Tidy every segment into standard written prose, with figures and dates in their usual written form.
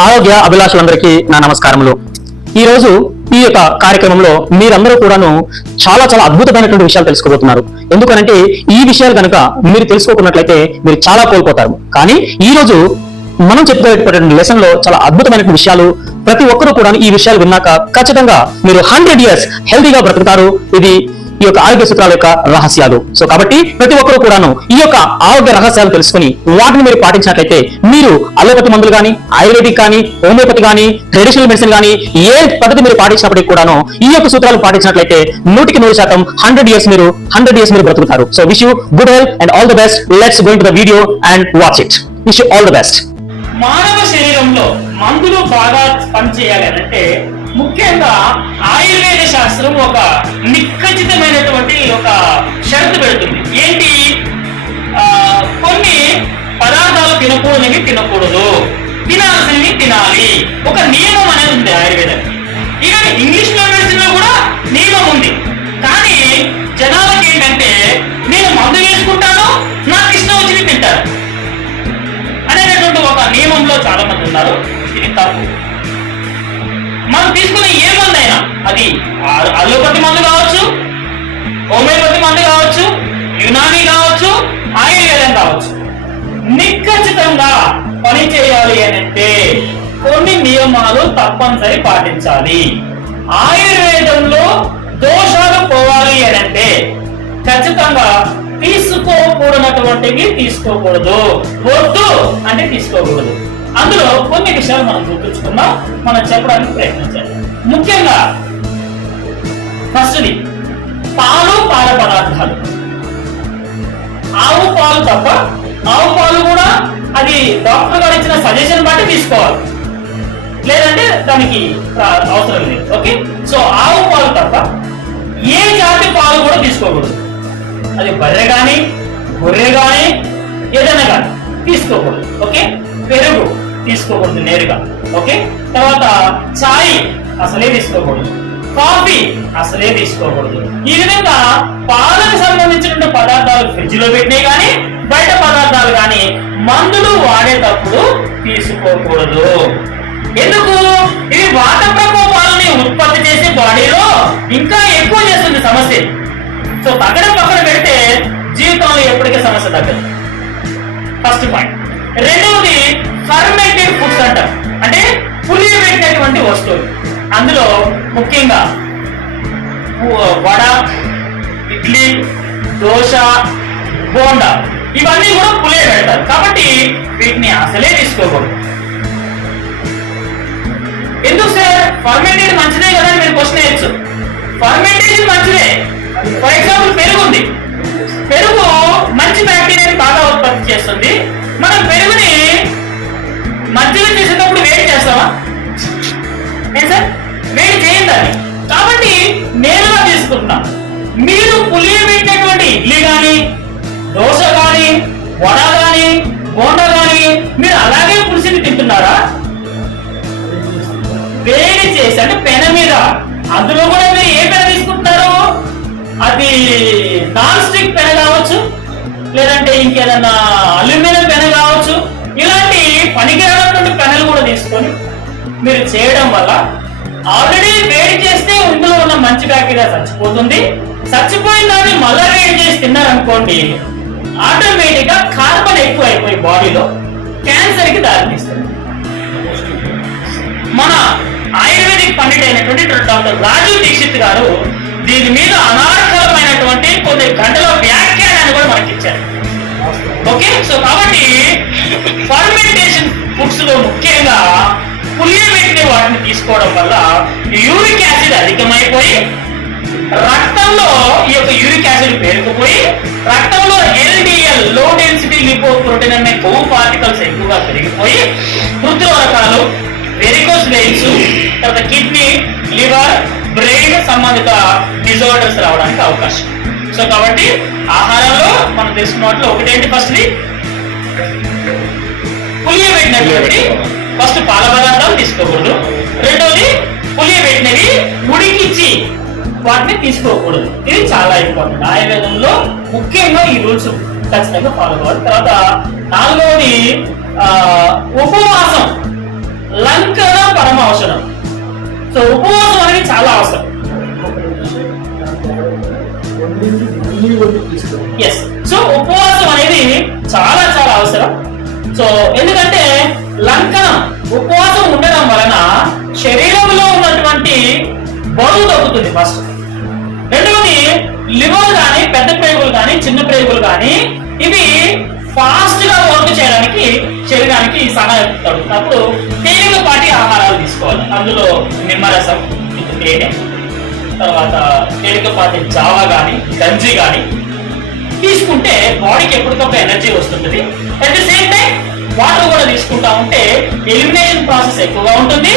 ఆరోగ్య అభిలాషులందరికీ నా నమస్కారములు. ఈ రోజు ఈ యొక్క కార్యక్రమంలో మీరందరూ కూడాను చాలా చాలా అద్భుతమైనటువంటి విషయాలు తెలుసుకోబోతున్నారు. ఎందుకనంటే ఈ విషయాలు కనుక మీరు తెలుసుకోకున్నట్లయితే మీరు చాలా కోల్పోతారు. కానీ ఈ రోజు మనం చెప్పుకునేటువంటి లెసన్ లో చాలా అద్భుతమైన విషయాలు, ప్రతి ఒక్కరూ కూడా ఈ విషయాలు విన్నాక ఖచ్చితంగా మీరు 100 years హెల్తీగా బ్రతుకుతారు. ఇది ఈ యొక్క ఆరోగ్య సూత్రాల యొక్క రహస్యాలు. సో కాబట్టి ప్రతి ఒక్కరూ కూడాను ఈ యొక్క ఆరోగ్య రహస్యాలు తెలుసుకుని వాటిని మీరు పాటించినట్లయితే మీరు అలోపతి మందులు కానీ, ఆయుర్వేదిక్ కానీ, హోమియోపతి కానీ, ట్రెడిషనల్ మెడిసిన్ కానీ ఏ పద్ధతి మీరు పాటించినప్పటికీ కూడాను ఈ యొక్క సూత్రాలు పాటించినట్లయితే 100% 100 years మీరు బ్రతుకుతారు. So wish you good health and all the best. Let's go into the video and watch it. Wish you all the best. మానవ శరీరంలో మందులు బాగా పనిచేయాలి అంటే ముఖ్యంగా ఆయుర్వేద శాస్త్రం ఒక నిఖచ్చితమైనటువంటి ఒక షరతు పెడుతుంది. ఏంటి? కొన్ని పదార్థాలు తినకూడనివి తినకూడదు, తినాల్సినవి తినాలి. ఒక నియమం అనేది ఉంది ఆయుర్వేదానికి. ఇక ఇంగ్లీష్ మెడిసిన్ లో కూడా నియమం ఉంది. కానీ జనాలకి ఏంటంటే నేను మందు వేసుకుంటాను, నాకు ఇష్టం వచ్చింది తింటారు అనేటటువంటి ఒక నియమంలో చాలా మంది ఉన్నారు. ఇది తప్పు. మనం తీసుకునే ఏ మందు అయినా అది అలోపతి మందు కావచ్చు, హోమియోపతి మందు కావచ్చు, యునాని కావచ్చు, ఆయుర్వేదం కావచ్చు, నిఖచ్చితంగా పని చేయాలి అంటే కొన్ని నియమాలు తప్పనిసరి పాటించాలి. ఆయుర్వేదంలో దోషాలు పోవాలి అంటే ఖచ్చితంగా తీసుకోకూడనటువంటివి తీసుకోకూడదు, వద్దు అంటే తీసుకోకూడదు. అందులో కొన్ని విషయాలు మనం గుర్తుంచుకుందాం, మనం చెప్పడానికి ప్రయత్నించాలి. ముఖ్యంగా ఫస్ట్ది పాలు, పాల పదార్థాలు. ఆవు పాలు తప్ప, ఆవు పాలు కూడా అది డాక్టర్ గారు ఇచ్చిన సజెషన్ బట్టి తీసుకోవాలి, లేదంటే దానికి అవసరం లేదు. ఓకే, సో ఆవు పాలు తప్ప ఏ జాతి పాలు కూడా తీసుకోకూడదు. అది బర్రె కానీ, గొర్రె కానీ, ఏదైనా కానీ తీసుకోకూడదు. ఓకే, పెరుగు తీసుకోకూడదు నేరుగా. ఓకే, తర్వాత చాయ్ అసలే తీసుకోకూడదు, కాఫీ అసలే తీసుకోకూడదు. ఈ విధంగా పాలకు సంబంధించిన పదార్థాలు ఫ్రిడ్జ్ లో పెట్టినాయి కానీ, బయట పదార్థాలు కానీ మందులు వాడేటప్పుడు తీసుకోకూడదు. ఎందుకు? ఇవి వాత ప్రకోపాలని ఉత్పత్తి చేసే బాడీలో ఇంకా ఎక్కువ చేస్తుంది సమస్య. సో తగ్గడం పక్కన పెడితే జీవితంలో ఎప్పటికీ సమస్య తగ్గదు. First point. రెండవది ఫర్మెంటెడ్ ఫుడ్స్ అంటారు, అంటే పులియబెట్టినటువంటి వస్తువులు. అందులో ముఖ్యంగా వడ, ఇడ్లీ, దోశ, బోండా ఇవన్నీ కూడా పులియ పెడతారు. కాబట్టి వీటిని అసలే తీసుకోకూడదు. ఎందుకు సార్? ఫర్మెంటెడ్ మంచిదే కదా అని మీరు క్వశ్చన్ వేయచ్చు. ఫర్మెంటేషన్ మంచిదే. ఫర్ ఎగ్జాంపుల్ పెరుగు ఉంది. పెరుగు మంచి బ్యాక్టీరియాని బాగా ఉత్పత్తి చేస్తుంది. మనం పెరుగుని మజ్జిగ చేసేటప్పుడు వేడి చేస్తామా? ఏం సార్? వేడి చేయండి. కాబట్టి నేరుగా తీసుకుంటున్నాం. మీరు పులియబెట్టినటువంటి ఇడ్లీ కానీ, దోశ కానీ, వడ కానీ, బోండా కానీ మీరు అలాగే పులిసిని తింటున్నారా? వేడి చేసి అంటే పెన మీద, అందులో కూడా మీరు ఏ పెన తీసుకుంటున్నారు? అది నాన్ స్టిక్ పెన కావచ్చు, లేదంటే ఇంకేదన్నా అల్యూమినియం పెన కావచ్చు. ఇలాంటి పనికిరానటువంటి పెనలు కూడా తీసుకొని మీరు చేయడం వల్ల ఆల్రెడీ వేడి చేస్తే ఇందులో ఉన్న మంచి బ్యాక్టీరియా చచ్చిపోతుంది. చచ్చిపోయిన దాన్ని మళ్ళా వేడి చేసి తిన్నారనుకోండి, ఆటోమేటిక్ గా కార్బన్ ఎక్కువ అయిపోయి బాడీలో క్యాన్సర్ కి దారితీస్తుంది. మన ఆయుర్వేదిక్ పండిట్ అయినటువంటి డాక్టర్ రాజీవ్ దీక్షిత్ గారు దీని మీద అనార్కలమైనటువంటి కొన్ని గంటల వ్యాఖ్యానాన్ని కూడా మనకి ఇచ్చారు. ఓకే, సో కాబట్టి ఫర్మెంటేషన్ ఫుడ్స్ లో ముఖ్యంగా పులియబెట్టిన వాటిని తీసుకోవడం వల్ల యూరిక్ యాసిడ్ అధికమైపోయి రక్తంలో ఈ యొక్క యూరిక్ యాసిడ్ పేరుకుపోయి రక్తంలో LDL లో డెన్సిటీ లిపోప్రోటీన్ అనే కొవ్వు పార్టికల్స్ ఎక్కువగా పెరిగిపోయి హృద్రోగకాలు, వెరికోస్ వెయిన్స్, తర్వాత కిడ్నీ, లివర్, బ్రెయిన్ సంబంధిత డిజార్డర్స్ రావడానికి అవకాశం. సో కాబట్టి ఆహారంలో మనం తీసుకున్న వాటిలో ఒకటేంటి? ఫస్ట్ది పులియబెట్టినటువంటి ఫస్ట్ పాల పదార్థాలు తీసుకోకూడదు. రెండోది పులియబెట్టినవి ఉడికిచ్చి వాటిని తీసుకోకూడదు. ఇది చాలా ఇంపార్టెంట్. ఆయుర్వేదంలో ముఖ్యంగా ఈ రూల్స్ ఖచ్చితంగా ఫాలో అవ్వాలి. తర్వాత నాలుగవది ఉపవాసం లంకన పరమ అవసరం. సో ఉపవాసం అనేది చాలా అవసరం. ఎస్, సో ఉపవాసం అనేది చాలా చాలా అవసరం. సో ఎందుకంటే లంకనం ఉపవాసం ఉండడం వలన శరీరంలో ఉన్నటువంటి బరువు తగ్గుతుంది ఫస్ట్. రెండవది లివర్ కానీ పెద్ద ప్రేగులు కానీ చిన్న ప్రేగులు కానీ ఇవి ఫాస్ట్ గా వర్క్ చేయడానికి శరీరానికి సహాయపడతాడు. అప్పుడు తేలికపాటి ఆహారాలు తీసుకోవాలి. అందులో నిమ్మరసం, తేనె, తర్వాత తేలికపాటి జావా కానీ గంజి కానీ తీసుకుంటే బాడీకి ఎప్పటికప్పుడు ఎనర్జీ వస్తుంటుంది. At the same time water కూడా తీసుకుంటా ఉంటే ఎలిమినేషన్ ప్రాసెస్ ఎక్కువగా ఉంటుంది,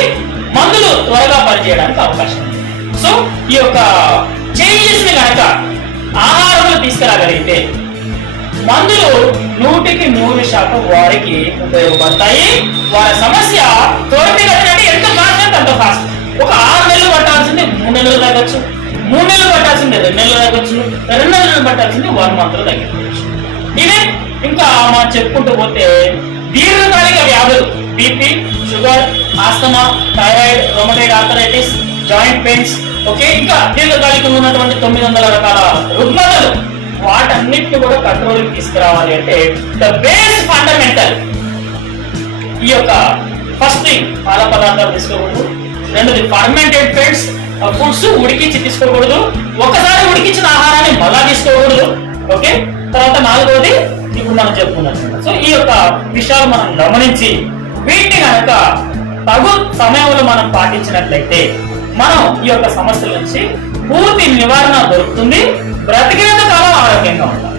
మందులు త్వరగా పనిచేయడానికి అవకాశం ఉంది. సో ఈ యొక్క చేంజెస్ ని కనుక ఆహారంలో తీసుకురాగలిగితే మందులు 100% వారికి ఉపయోగపడతాయి. వారి సమస్య త్వరితగతిన ఎంత ఫాస్ట్ అంటే అంత ఫాస్ట్. ఒక 6 నెలలు పట్టాల్సింది 3 నెలలు తగ్గచ్చు, 3 నెలలు పట్టాల్సింది 2 నెలలు తగ్గచ్చు, 2 నెలలు పట్టాల్సింది 1 మంత్ తగ్గచ్చు. ఇదే ఇంకా మనం చెప్పుకుంటూ పోతే దీర్ఘకాలిక వ్యాధులు, BP, sugar, asthma, thyroid, rheumatoid arthritis, joint pains, okay, ఇంకా దీర్ఘకాలికంగా ఉన్నటువంటి 900 రకాల రుగ్మతలు, వాటన్నిటిని కూడా కంట్రోల్ తీసుకురావాలి అంటే ద బేస్ ఫండమెంటల్ ఈ యొక్క ఫస్ట్ థింగ్ పాల పదార్థాలు తీసుకోకూడదు. రెండోది ఫర్మెంటెడ్ ఫుడ్స్ ఉడికించి తీసుకోకూడదు. ఒకసారి ఉడికించిన ఆహారాన్ని మళ్ళా తీసుకోకూడదు. ఓకే, తర్వాత నాలుగోది ఇప్పుడు మనం చెప్పుకున్నాం. సో ఈ యొక్క విషయాలు మనం గమనించి వీటిని కనుక తగు సమయంలో మనం పాటించినట్లయితే మనం ఈ యొక్క సమస్యల నుంచి పూర్తి నివారణ దొరుకుతుంది. బ్రతికినంత కాలం ఆరోగ్యంగా ఉంటాం.